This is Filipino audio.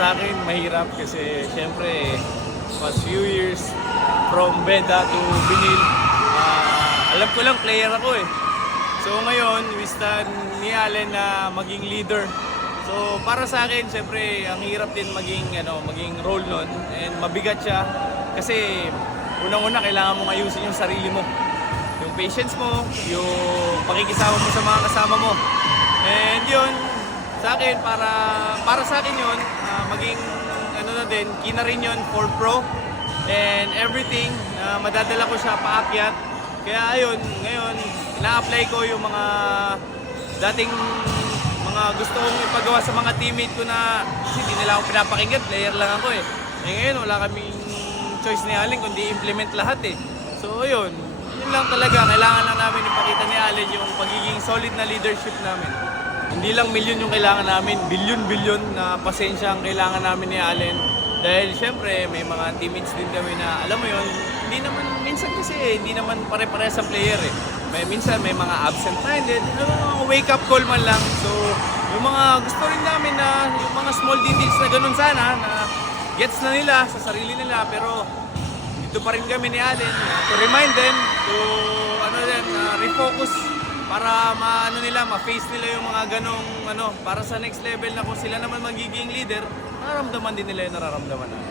sa akin, mahirap kasi syempre, past few years from Beda to Binil, alam ko lang player ako eh. So ngayon, wistan ni Allen na maging leader. So para sa akin, syempre, ang hirap din maging role nun and mabigat siya kasi unang-una kailangan mong ayusin yung sarili mo. Yung patience mo, yung pakikisama mo sa mga kasama mo. And yun, sa akin, para sa akin yun, maging na din, kina rin yun for pro and everything, madadala ko siya paakyat. Kaya ayun, ngayon, ina-apply ko yung mga dating mga gusto kong ipagawa sa mga teammate ko na kasi hindi nila ako pinapakinggan, player lang ako eh. Ngayon, wala kaming choice ni Allen kundi implement lahat eh. So ayun, yun lang talaga, kailangan lang namin ipakita ni Allen yung pagiging solid na leadership namin. Hindi lang milyon yung kailangan namin, bilyon-bilyon na pasensya ang kailangan namin ni Allen. Dahil syempre may mga teammates din kami na alam mo yun, hindi naman, minsan kasi hindi naman pare-pare sa player eh. Minsan may mga absent-minded, wake up call man lang. So yung mga gusto rin namin na yung mga small details na ganun sana, na gets na nila sa sarili nila, pero dito pa rin kami ni Allen to remind them to refocus para ma-face nila yung mga ganong para sa next level na kung sila naman magiging leader, nararamdaman din nila yung nararamdaman namin.